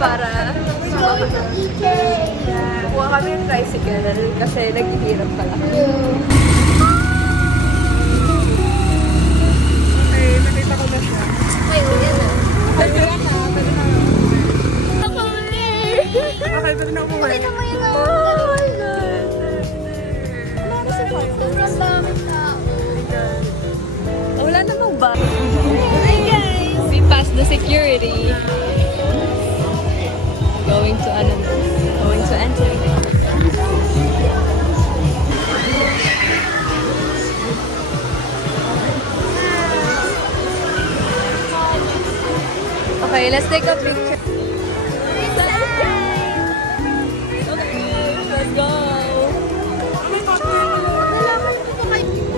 para kuha kami yung tricycle kasi naghihirap pala. Okay, nakita ko na siya. Ay, yan na. Pwede na. Okay, pwede na umuwi. Pakita mo yun. Oh my God. Sobrang dami tao. Wala namang ba? Hi guys! We passed the security. Going to enter. Okay, let's take a picture. Let's go!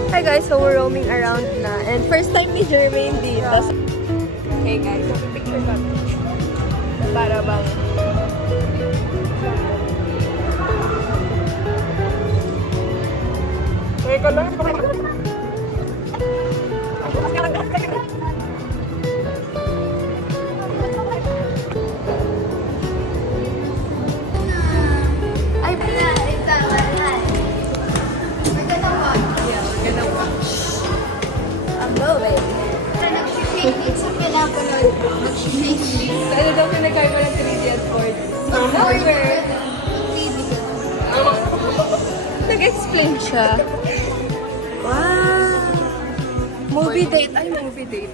Hi guys, so we're roaming around na. And first time ni Jermaine dito. Okay guys, so picture kami. Para bang... Teka lang. Ay, pinarita. Magandang watch. Yeah, we're gonna watch. I'm moving. Nag-shake it sa pinapanood. Nag-shake it. So, ano daw pinagkaya mo ng 3D at 4D? Number. Nag-explain siya. Wow! Movie date. Ay, movie date.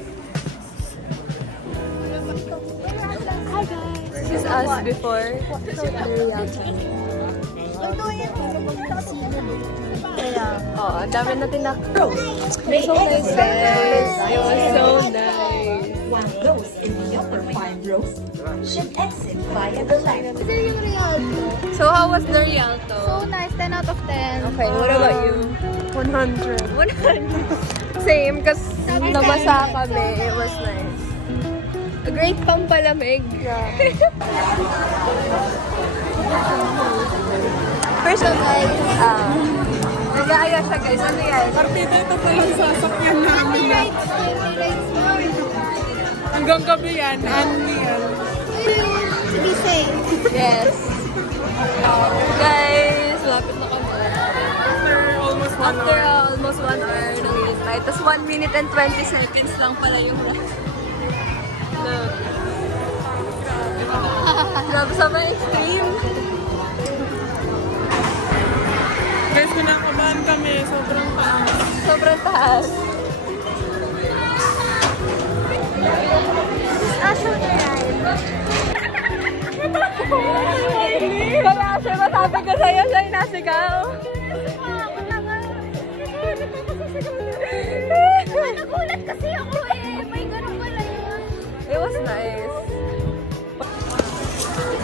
Hi guys. This is us before. The real time. Oh, ang dami natin na so nice guys. It was so nice. While those in the upper 5 rows should exit via the left. Ito yung Rialto. So how was the Rialto? So nice, 10 out of 10. Okay, what about you? 100. 100. Same, kasi nabasa kami. It was nice. A great pampalamig. First of all, nag-aaya siya guys. Ano yan? Partida ito pa yung sasakyan namin. Hanggang gabi yan, unreal. Sige, say. Yes. Guys, lapit na kami. After almost 1 After almost 1 hour nangyayintay. Tapos 1 minute and 20 seconds lang pala yung Grabe sa mga extreme. Guys, kinakabahan kami. Sobrang taas. Sobrang taas. Asal ride. Kaya siya, masabi ko sa'yo, siya yung nasigaw. Nagulat kasi ako eh. May ganun pala yun. It was nice.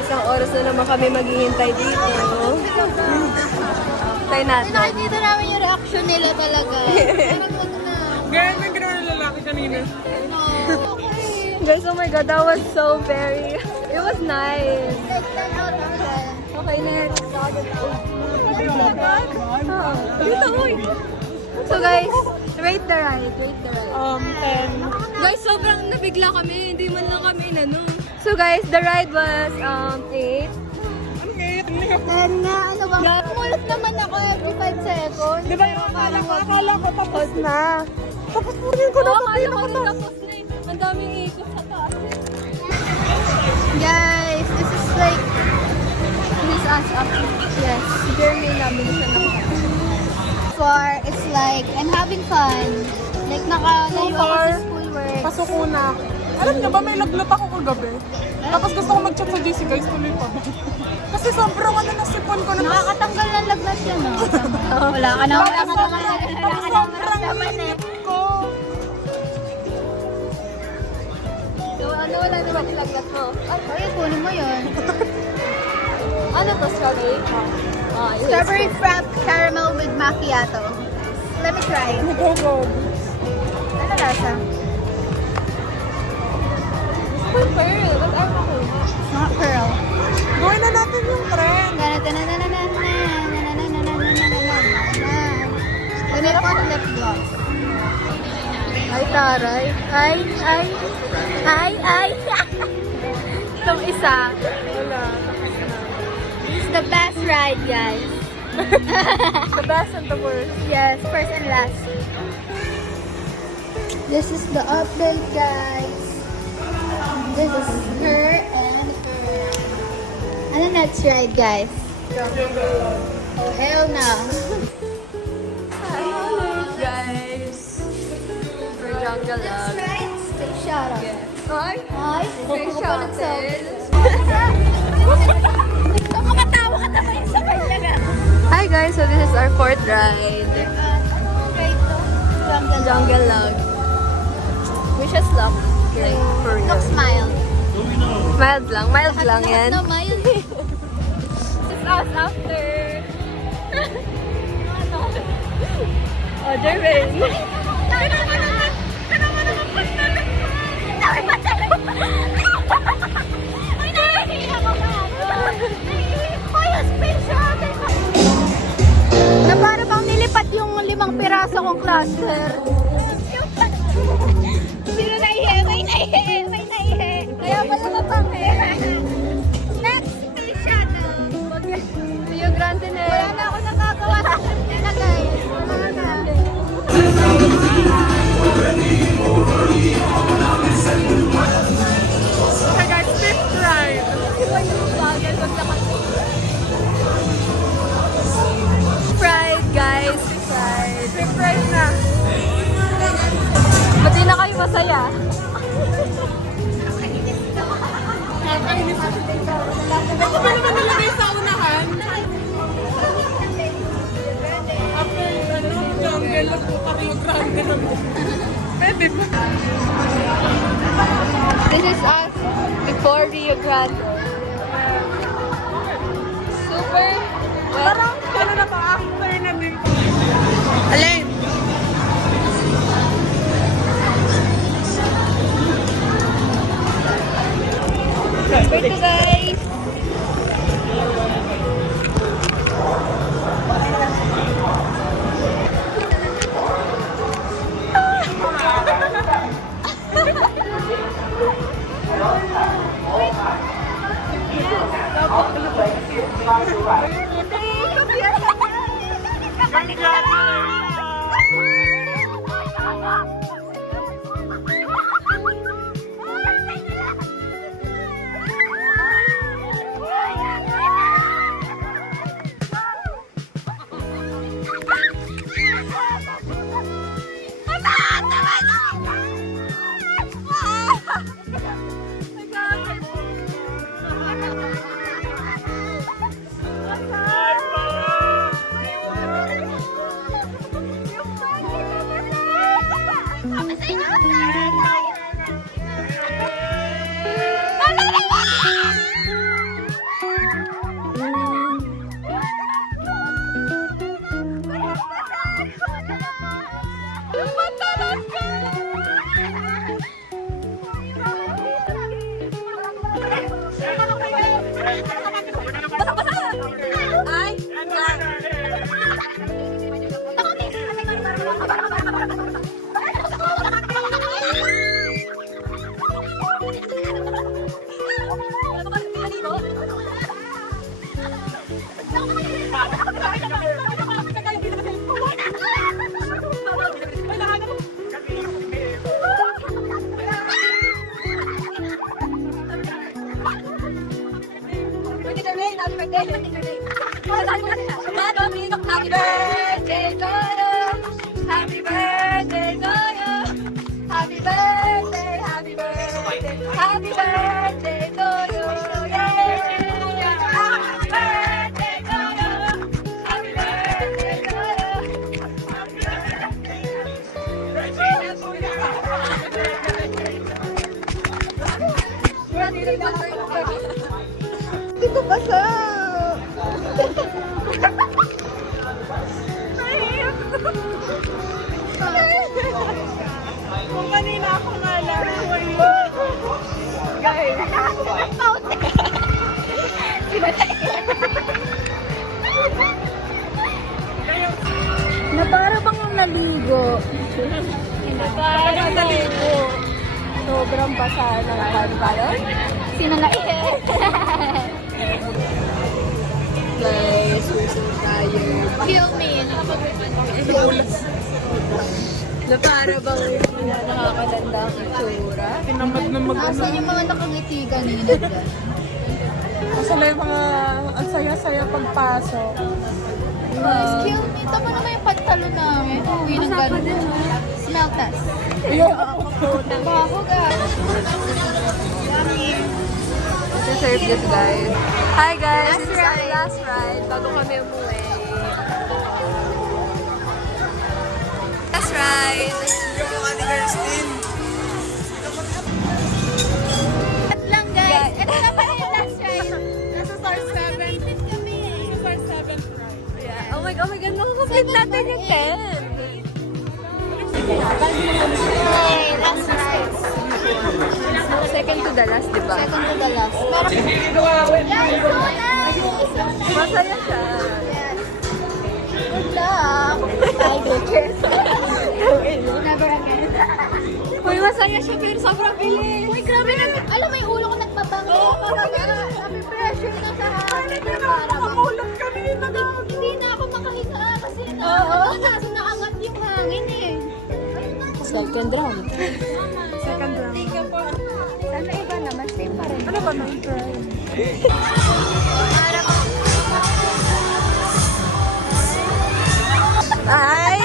Isang oras na naman kami maghihintay dito. Tayo natin. Nakikita namin yung reaction nila talaga. Parang ano na. Ganyan yung ginawa ng lalaki kanina. Guys, oh my God, that was so very... It was nice. Like 10 out of 10. Okay, next. Dito, uy. So guys, rate the ride. 10. Guys, sobrang nabigla kami. Hindi man lang kami inanong. So guys, the ride was 8. Ano kaya? Hindi ka pa. 10 nga, ano ba? Kumulat naman ako every 5 seconds. Di ba yung akala ko tapos na. Tapos po rin ko na Oo, akala ko na tapos na eh. Ang daming ikot sa taas. Guys, this is like, This is us up. Yes, Jeremy namin siya ng far, it's like, I'm having fun. Like, nakalayo ako sa schoolwork. Pasuko na ako. Alam niyo ba, may lagnat ako kagabi. Tapos gusto ko mag-chat sa JC, guys, tuloy pa ba? Kasi sobrang ano na sipon ko na. Nakakatanggal ng lagnat yan, no? Wala ka na, wala ka na, wala ka na maramdaman eh. Ko. So, ano, wala naman nilagnat mo? Ay, kunin mo yun. Ano to, strawberry? Strawberry frap caramel with macchiato. Let me try. Go, go. Ano lasa? Full pearl. What are mo? Not pearl. Gawin na natin yung trend. Let me put lip gloss. Ay, taray. Ay. Itong isa. Wala. This is the best ride, guys. The best and the worst. Yes, first and last. This is the update, guys. This is her and her. And the next ride, guys. Oh, hell no. Guys. For Jungle Love. Right? Stay shut up. Ay! Ay, Stay shuttle. Makatawa ka naman yung sakay na nga. Hi guys, so this is our fourth ride. Okay, ito. Jungle Love. Wish us luck. Like, for real. Look, smile. Mild lang yan. No, mild. It's us after. Oh, Jermaine. Na para bang nilipat yung 5 piraso kong cluster. Sino naihe? May naihe. Kaya pala natanghe. Next station. Rio Grande na. Wala na ako nagagawa sa kanya na, guys. Wala na. Hey guys, fifth ride. Fried, guys. Fried. Fifth ride na. Ba't di na kayo masaya? Ako ba naman nilagay sa unahan? After jungle, nagpupa Rio Grande naman. Pwede ba? This is us before Rio Grande. Super wet. Parang ano na ba, after na din. Alin? Wait to guys. Happy birthday to you. Happy birthday to you. Happy birthday, happy birthday. Happy birthday to you. Yay! Happy birthday to you. Happy birthday to you. Hindi ko basa. Kung kanina ako nga lang. Guys. Na para bang naligo. Parang naligo. Sobrang basa ng balon. Sino na Guys, we're so tired. Kill me. Na para bang hindi na nakakaganda ang itsura. Tinamad na mag Asan yung mga nakangiti kanina dyan? Kasi na yung mga ang saya-saya pagpasok. Kill me. Tama naman yung pantalo namin. Uwi ng gano'n. Smell test. Baho guys. Serve this, guys. Hi, guys. This is our last ride bago kami umuwi. Last ride. At lang guys. Ito na pala yung last ride. Nasa Star 7. kami eh. Star 7 ride. Yeah. Oh my God, makakapit natin yung tent. Okay, last ride. Second to the last, di ba? Second to the last. Pero, guys, so nice! Masaya siya. Yes. Good luck! Bye, bitches. Never again. Uy, masaya siya, pero sobrang bilis. Uy, grabe na. Alam mo yung ulo ko nagbabango. Oo, parang sabi pressure na sa hangin. Nakamulat kanina na. Hindi na ako makahiga kasi naagat yung hangin eh. Second round. Second round. Sana iba naman, same pa rin. Ano ba nang try? Ay!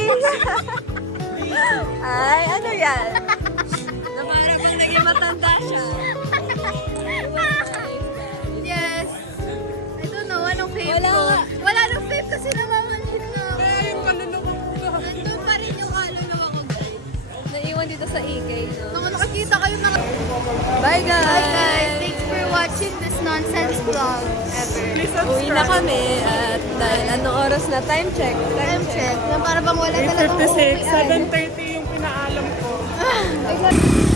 Ay, ano yan? Na para bang naging matanda siya. Yes. I don't know, anong fave Wala ko? nga. Wala nang fave kasi namamanhid na ako. Kaya yung kaluluwa ko. Nandun pa rin yung kaluluwa ko, guys. Naiwan dito sa EK, no? Nung nakakita kayo ng... Bye, guys! Bye guys! Thanks for watching this nonsense vlog ever. Please Uwi na subscribe. kami at dahil anong oras na? Time check. Time check. Na para bang wala talagang 8:56, uuwian. 7:30 yung pinaalam ko. Ay,